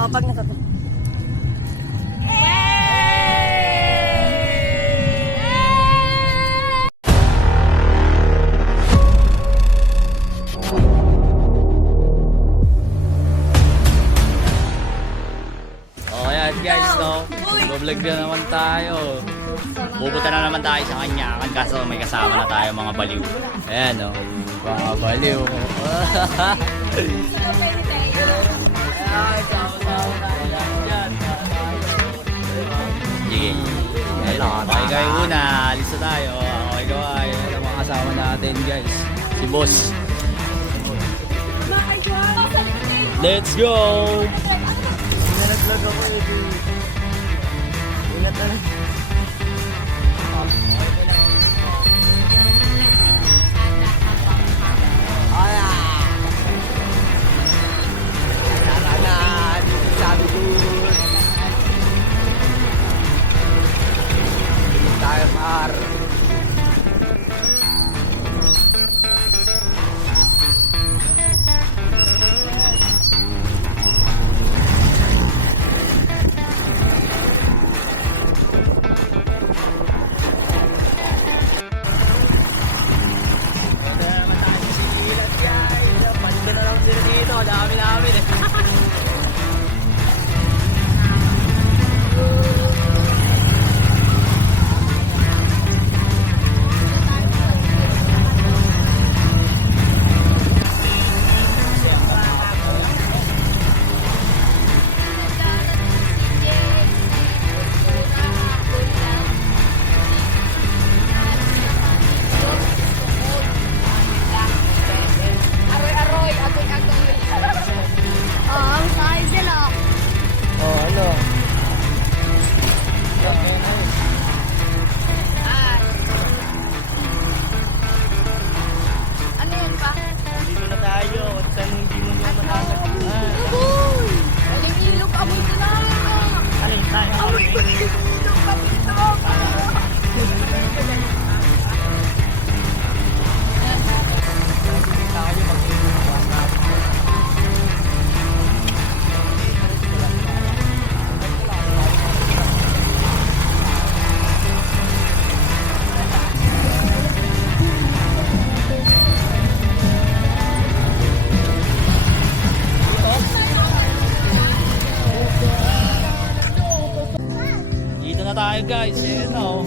Oo, pag nakapit. Guys, no? Vlog na naman tayo. Pupunta na naman tayo sa kanya. Kaso may kasama na tayo mga baliw. Ayan, no? Mga baliw. Sige. Okay kayo muna. Alis na tayo. Okay kayo. Ito mga kasama natin, guys. Si Boss. Let's go! Nalaglag ako eh. Ingat na lang. Dami namin eh. Na tayo guys, yun o.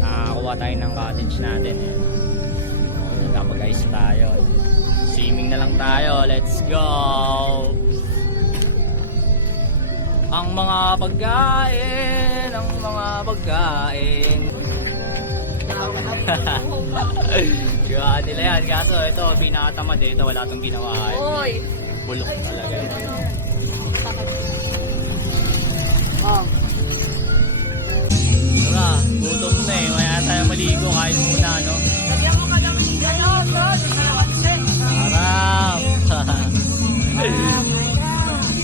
Nakakuha tayo ng cottage natin. Nagkapag-ice na tayo. Swimming na lang tayo, let's go! Ang mga pagkain, ang mga pagkain. Gawa nila yan, kaso ito, pinakatamad eh. Ito, wala itong ginawa. Oy! Bulok talaga yun. Oh. Tara, gutom na eh. Maya tayo maligo. Kain muna, no? Lagyan mo ka naman yung kalamansi. Harap!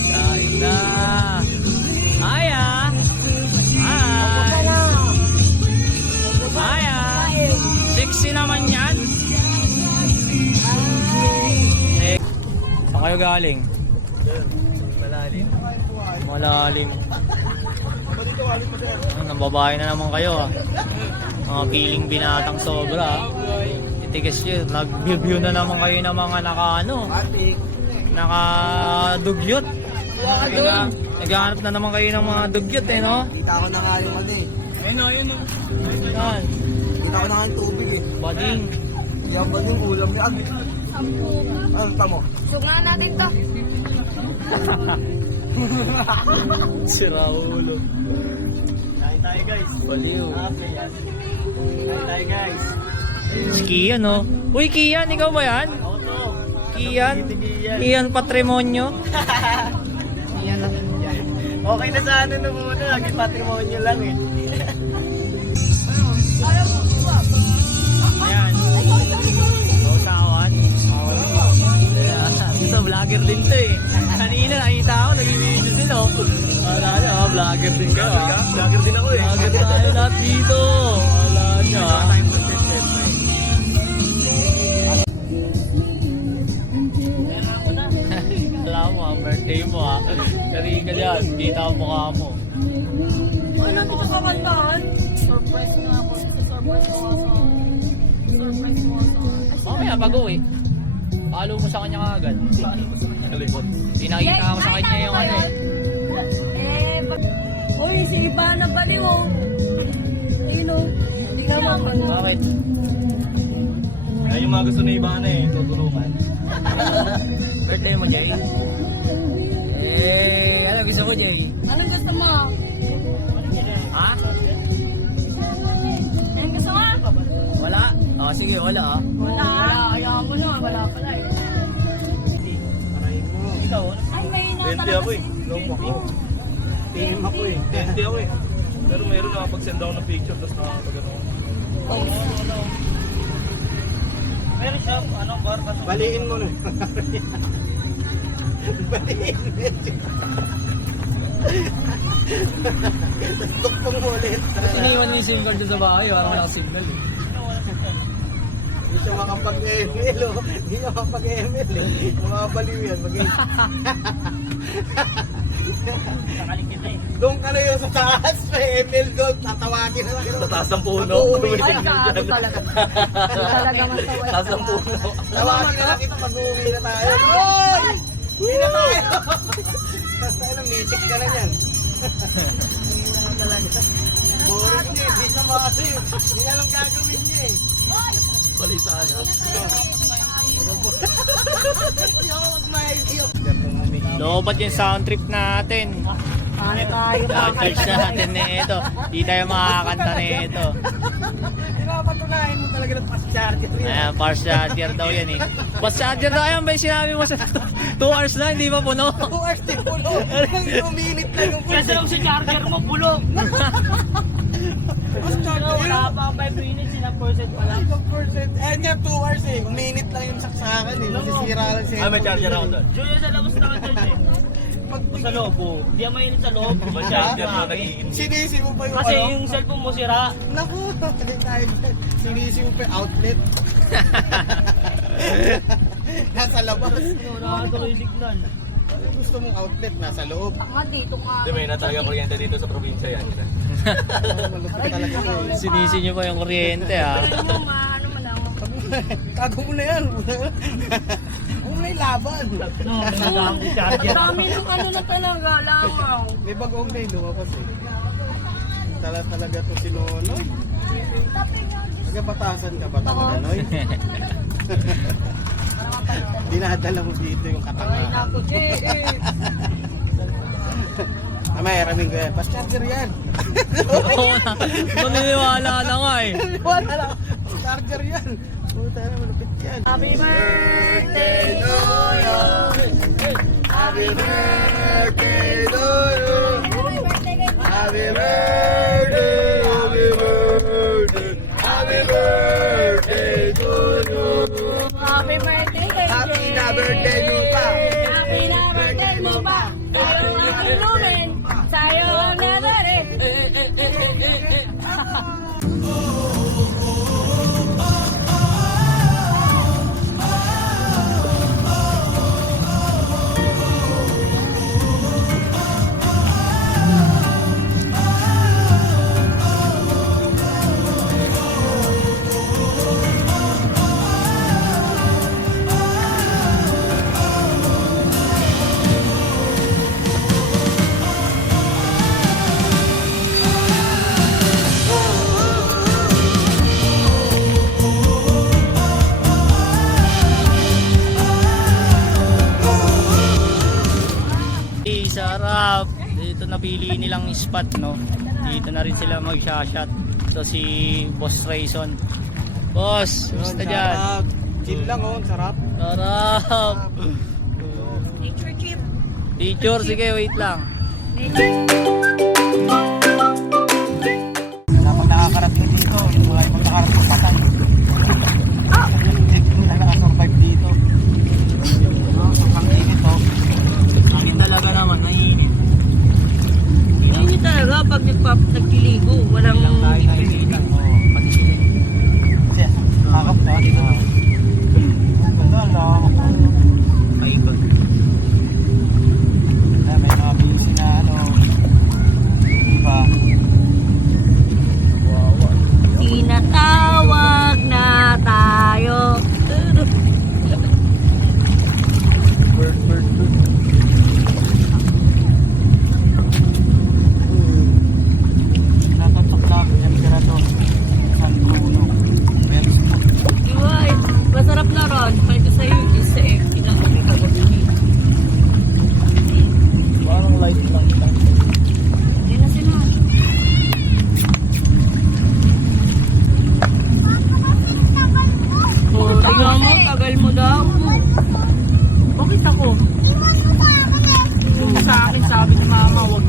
Kain na! Aya! Hi! Aya! Sexy naman yan! Saan kayo galing? Malalim. Malalim. Nababae na naman kayo ah. Mga piling binatang sobra ah. Itigas yun. Nag-view na naman kayo ng mga naka-dugyot. Naghahanap na naman kayo ng mga dugyot eh, no? Kita ko na nga yung ano eh. Ayun o, ayun o. Saan? Kita ko na nga yung tubig eh. Bading. Yan ba yung ulam niya? Ano tamo? Sungan natin to. Sira ulo. Kain tayo guys. Baliw. Okay yan. Kain tayo guys. Si Kian no? Uy Kian, ikaw ba yan? Auto. Kian? Kian Patrimonio? Okay na sa ano na muna. Naging patrimonyo lang eh. Yan. Sausawan. Ito, vlogger din to eh. Kanina nakita ako, nag-video sila. Wala nyo, vlogger din kayo ah. Vlogger din ako eh. Vlogger tayo lahat dito. Wala nyo ah. Kala mo ah, Bert. Say mo ha. Kari ka dyan. Kita ang mukha mo. Ano dito sa kantaan? Surprise nga ako. Surprise mo ako. Surprise mo ako. Mamaya pag-uwi. Palo mo sa kanya agad. Kalikot. Pinakita mo sa kanya yung ano eh. Uy, si Iba na baliw. Ayun o. Hindi nga ano. Bakit? Kaya yung mga gusto na iba na eh, tutulungan. Birthday mo, Jay? Ano gusto mo, Jay? Anong gusto mo? Ha? Anong gusto mo? Wala? Oh, sige, wala ah. Wala. Ayaw mo na. Wala pala eh. Ikaw, Ay, may 20 ako eh. Long ako. Tingin ako eh. 20 ako eh. Pero meron nakapag-send ako ng picture, tapos nakapag-ano. Meron siya, ano, bar, kaso. Baliin mo na. Baliin mo. Tukpong mo ulit. Iniwan mo yung SIM card dun sa bahay. Wala mo nakasignal eh. Hindi siya makapag-ML o. Hindi siya makapag-ML eh. Mga baliw yan. Doon ka na yun sa taas. May ML doon. Tatawagin na lang. Sa taas ng puno. Pag-uwi. Ay, gago talaga. Talaga masaway. Taas ng puno. Tawagin na lang kita pag-uwi na tayo. Hoy! Uwi na tayo! Basta ilang meeting ka na yan. Boring niya. Hindi siya makasip. Hindi alam gagawin niya eh. Balitaan ha. Lobat yung sound trip natin. Ano tayo? Sound trip natin na ito. Di tayo makakanta na ito. Pinapatunahin mo talaga ng fast charger yan. Ayan, fast charger daw yan eh. Fast charger daw yan ba yung sinabi mo sa 2 hours na, hindi ba puno? 2 hours din pulo. 2 minutes lang yung pulo. Kasi yung si charger mo, bulog. Fast charger yun. Wala pa 5 minutes, ilang percent pa lang. 1%. Eh, nga 2 hours eh. 1 minute lang yung saksakan eh. Masisira lang siya. Ah, may charger ako doon. Julia, sa labas na ka eh. Pag Sa loob po. Hindi ang mainit sa loob. May charger na nag-iinit. sinisi mo pa yung Kasi ano. yung cellphone mo sira. Naku, hindi tayo dyan. Sinisi mo pa yung outlet. Nasa labas. Nakatuloy signal. Ano gusto mong outlet? Nasa loob. Nga dito nga. Hindi, may nataga kuryente dito sa probinsya yan. Malupit talaga yun. Sinisi nyo pa yung kuryente ah. Ano mo, ano mo lang. Tago mo na yan. Huwag mo na yung laban. Ang dami ng ano na talaga, langaw. May bagong na yung lumabas eh. Talaga to si Nonoy. Nagabatasan ka ba talaga, Noy? Dinadala mo dito yung Ay, katangahan. naku, Amay, raming ko yan. Fast charger yan. Oo na. Maniniwala na nga eh. Wala lang. Charger yan. Puta na, malupit yan. Happy birthday to you. Happy birthday to you. Happy birthday, happy birthday, happy birthday to you. Happy birthday, KJ. Happy na birthday mo pa. Happy na birthday mo pa. Tayo ang inumin. Sayo ang nabari. Sarap. Dito napili nilang spot, no? Dito na rin sila mag-shot. So si Boss Rayson. Boss, gusto dyan? Sarap. Chill lang oh, sarap. Sarap. Nature chip. Teacher, sige, wait lang. Kapag nakakarating dito, yung mga ibang nakarating patay. Hindi na nakasurvive dito. Sobrang init oh. Akin talaga naman, naiinit. Hindi talaga pag nagkiligo. Walang Nakikita. Pati sila. Kakap na dito. Ganda lang. Paikot.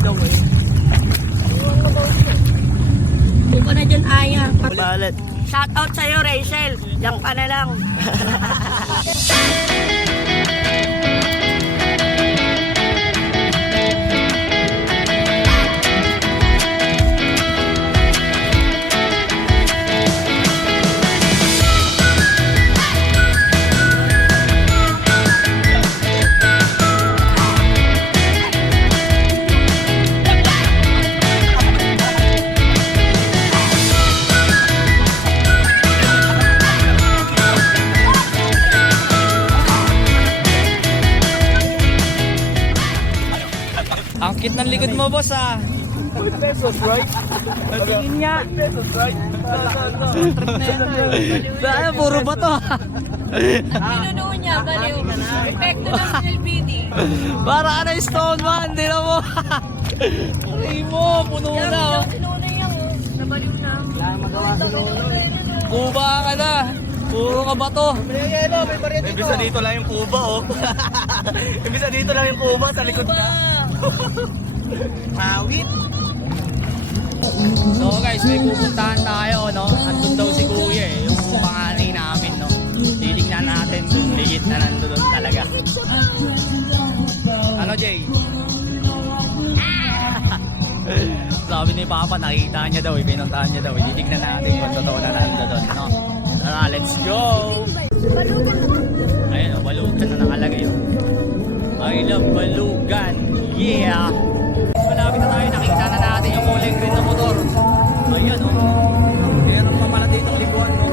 daw eh. Hindi ko na dyan ayar. Balit. Shout out sa'yo, Rachel. Diyan ka na lang. Ang cute ng likod mo, boss ah. 5 pesos, right? Tingin nga. 5 pesos, right? Dahil puro ba to? Pinuno niya, baliw. Epekto ng LBD. Para ka na stone man, di na mo. Aray mo, puno na. Oh. Pinuno niya, oh. Nabaliw na. Wala nang magawa sa lolo. Kuba ka na. Puro ka ba to? May yelo, may barya dito. Imbis na dito lang yung kuba, oh. Imbis na dito lang yung kuba, sa likod na. Mawit. So guys, may pupuntahan tayo, no? Andun daw si Kuya eh, yung panganay namin, no? Titignan natin kung legit na nandun talaga. Ano, Jay? Sabi ni Papa, nakita niya daw, pinuntahan niya daw. Titignan natin kung totoo na nandun, no? Tara, let's go! Ayun, oh, balugan na nakalagay, oh. I love balugan. Yeah! Malapit na tayo, nakita na natin yung kulay green na motor. Ayan, oh. Meron pa pala dito ang liguan, no?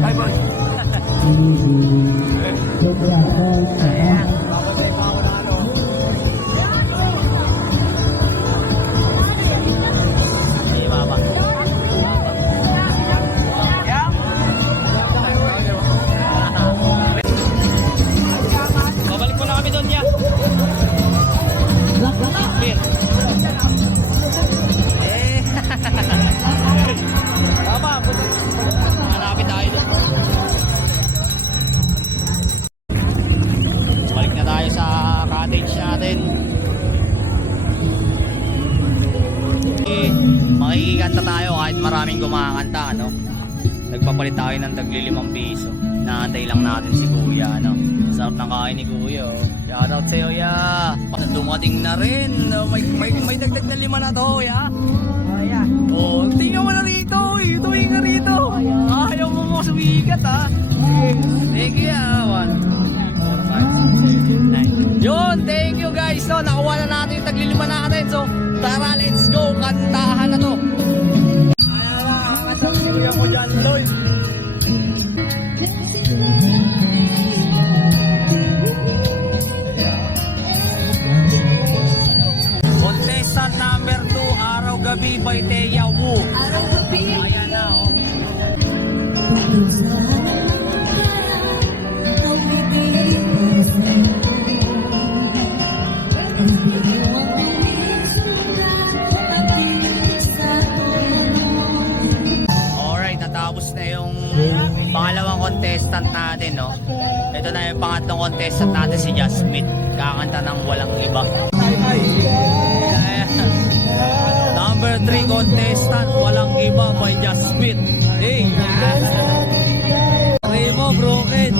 Ay, boy. Babalik mo na kami doon niya. Beer. Tama, hanapin tayo doon. Balik na tayo sa cottage natin. Makikikanta tayo kahit maraming kumakanta, no? Nagpapalit tayo ng tagli 5 piso. Naantay lang natin si Kuya, no? So Sarap ng kain ni Kuya. Oh. Shoutout sa'yo, ya. Dumating na rin. May dagdag na 5 na to, ya. Oh, tingnan mo na rito. Ituloy ka rito. Ayaw mo sumigat, ha. Thank you, ya. 1, 2, 3, 4, 5, 6, 7, 8, 9. Yun, thank you guys. No, nakuha na natin yung tagli 5 natin. So, tara, let's go. Kantahan na to. Ayan na, kasama si Kuya mo dyan, Lloyd. Contestant number 2, Araw Gabi by Thea Wu. Araw gabi. Ayan na, oh. Alright, natapos na yung pangalawang contestant natin, no? Ito na yung pangatlong contestant natin, si Jasmine. Kakanta ng Walang Iba. Number 3 contestant, Walang Iba by Jasmine. Hey! Remo, broken.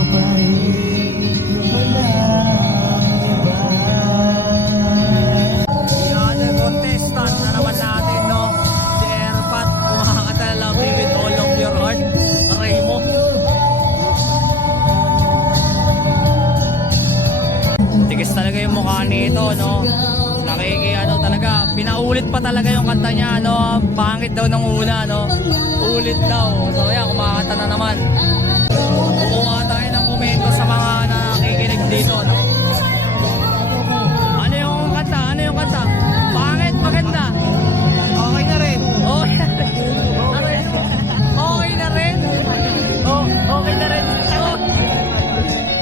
Yan ang contestant na naman natin, no? Si Erpat, kumakakanta na lang with all of your heart. Remo. Tigas talaga yung mukha nito, no? Ano talaga, pinaulit pa talaga yung kanta niya, no? Pangit daw ng una, no? Ulit daw. So yan, kumakanta na naman. Kukuha tayo ng komento sa mga nakikinig dito, no? Ano yung kanta? Ano yung kanta? Pangit, maganda. Okay na rin. Okay na rin. Okay na rin. Oh, okay na rin. Oh.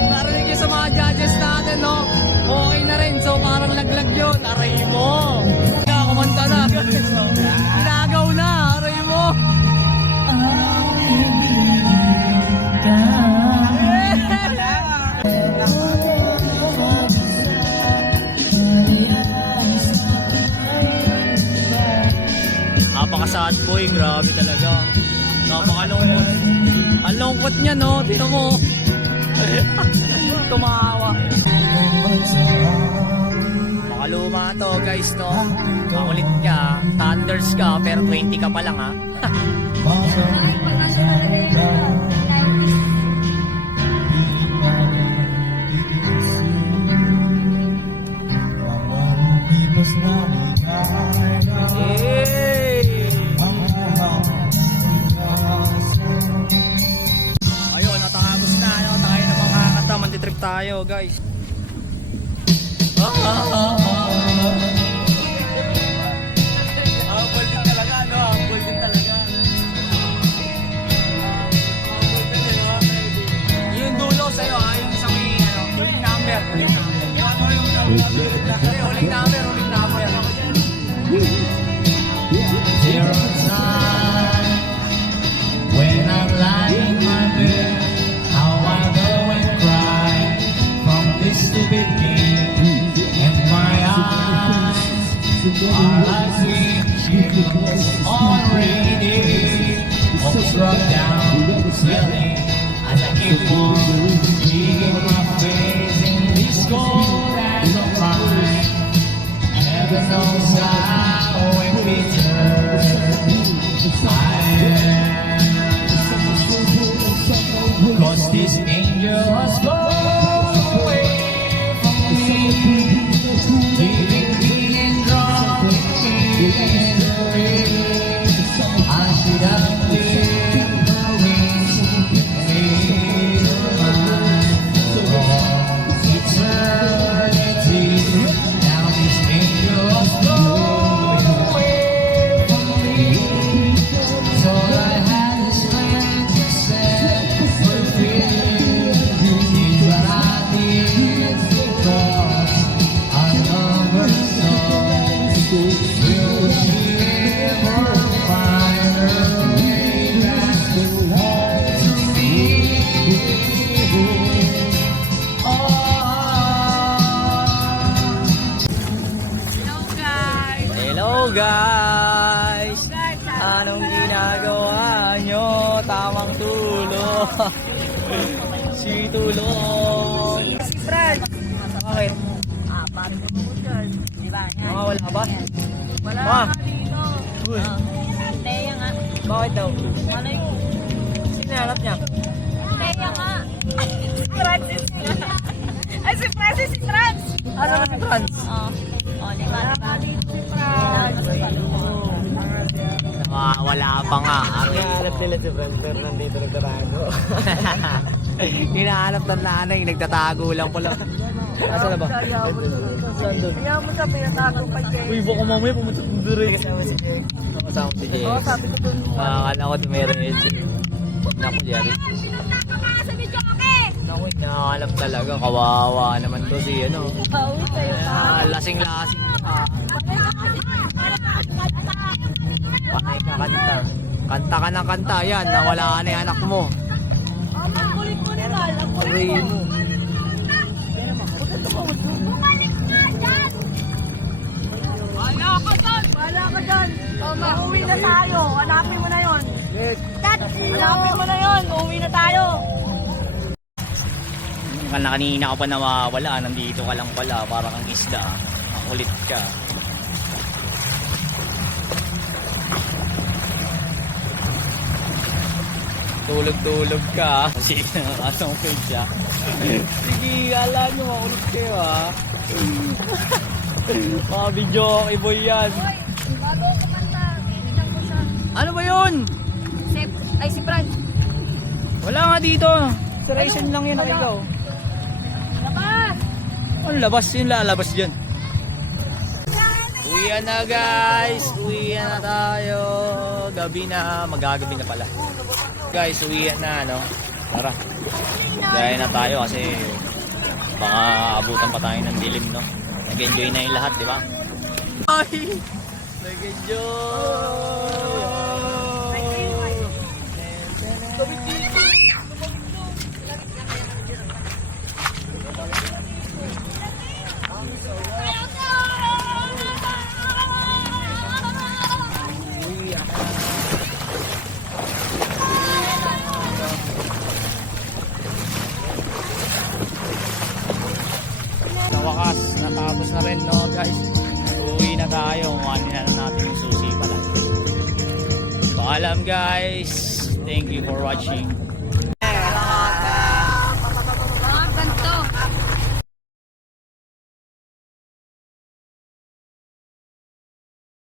Narinig yun sa mga judges natin, no? Okay na rin. So parang laglag yun. Aray mo. Kumanta na. Pinagaw na. Aray mo. Napaka-sad boy. Grabe talaga. Napakalungkot. Ang lungkot niya, no? Tingnan mo. Tumawa. Makaluma to guys, no? Makulit ka, thunders ka, pero 20 ka pa lang, ha? Hey! Ayun, natapos na, no? Tayo na mga kanta, manditrip tayo, guys. Humble din talaga, no? Humble din talaga. Yung dulo sa'yo, ha? Yung isang huling number. Huling number. Huling number. There are times when I'm lying my bed, how I go and cry from this stupid game. And my eyes are like sweet chills on rainy day. All struck down, swelling as I keep on digging my face in this cold as of mine. Heaven knows how bitter I am. 'Cause this angel has gone away from me, leaving me in drunk misery. I should have lived her wings and made her mine for eternity. Now this angel has gone away from me. So I had the strength to set her free. Did what I did because I love her so. Will she ever find her way back home to me? Hello guys! Anong ginagawa nyo? Tamang tulog. Si tulog. Brad. Bakit? Ah, pare ko po dyan. Di ba? Yan. Wala ba? Wala Ma. nga dito. Uy. Teya nga. Bakit daw? Ano yung... Sino hanap niya? Teya nga. Francis nga. Ay, si Francis, si Franz. Ano naman si Franz? Oh, di ba? Si Franz. Wala pa nga. Hinahanap nila si Franz pero nandito nagtatago. Hinahanap ng nanay, nagtatago lang pala. Nasaan na ba? Saan doon? Kaya mo sa pinatago pa Jay. Uy, baka mamaya pumunta ng dire. Kasama si Jake. Kasama si Jay. Oo, sabi ko dun. Akala ko dumiretso. Naku, Jerry. Naku, hinahanap talaga. Kawawa naman to si ano. Pauwi kayo pa. Lasing-lasing pa. Panay ka kanta. Kanta ka ng kanta. Yan, nawala ka na yung anak mo. Ang kulit mo nila. Ang kulit Aray mo. mo. Wala ka dyan. Uuwi na tayo. Hanapin mo na yun. Hanapin mo na yun. Uuwi na tayo. Kanina ka pa nawawala. Nandito ka lang pala. Parang ang isda. Ang kulit ka. Tulog-tulog ka. Kasi asang page siya. Sige, ala nyo. Makulit kayo ha. Mga video okay boy yan. Bago kumanta, titignan ko siya. Ano ba yun? Si Franz. Wala nga dito. Inspiration lang yun ang ikaw. Labas! Ano labas? Yung lalabas dyan. Uwian na guys. Uwian na tayo. Gabi na. Magagabi na pala. Guys, uwian na ano. Tara. Gaya na tayo kasi baka abutan pa tayo ng dilim no. Nag-enjoy na yung lahat, di ba? Ay! Sa wakas, natapos na rin no guys. Uwi na tayo. Kuhanin na natin yung susi pala. Paalam guys. Thank you for watching.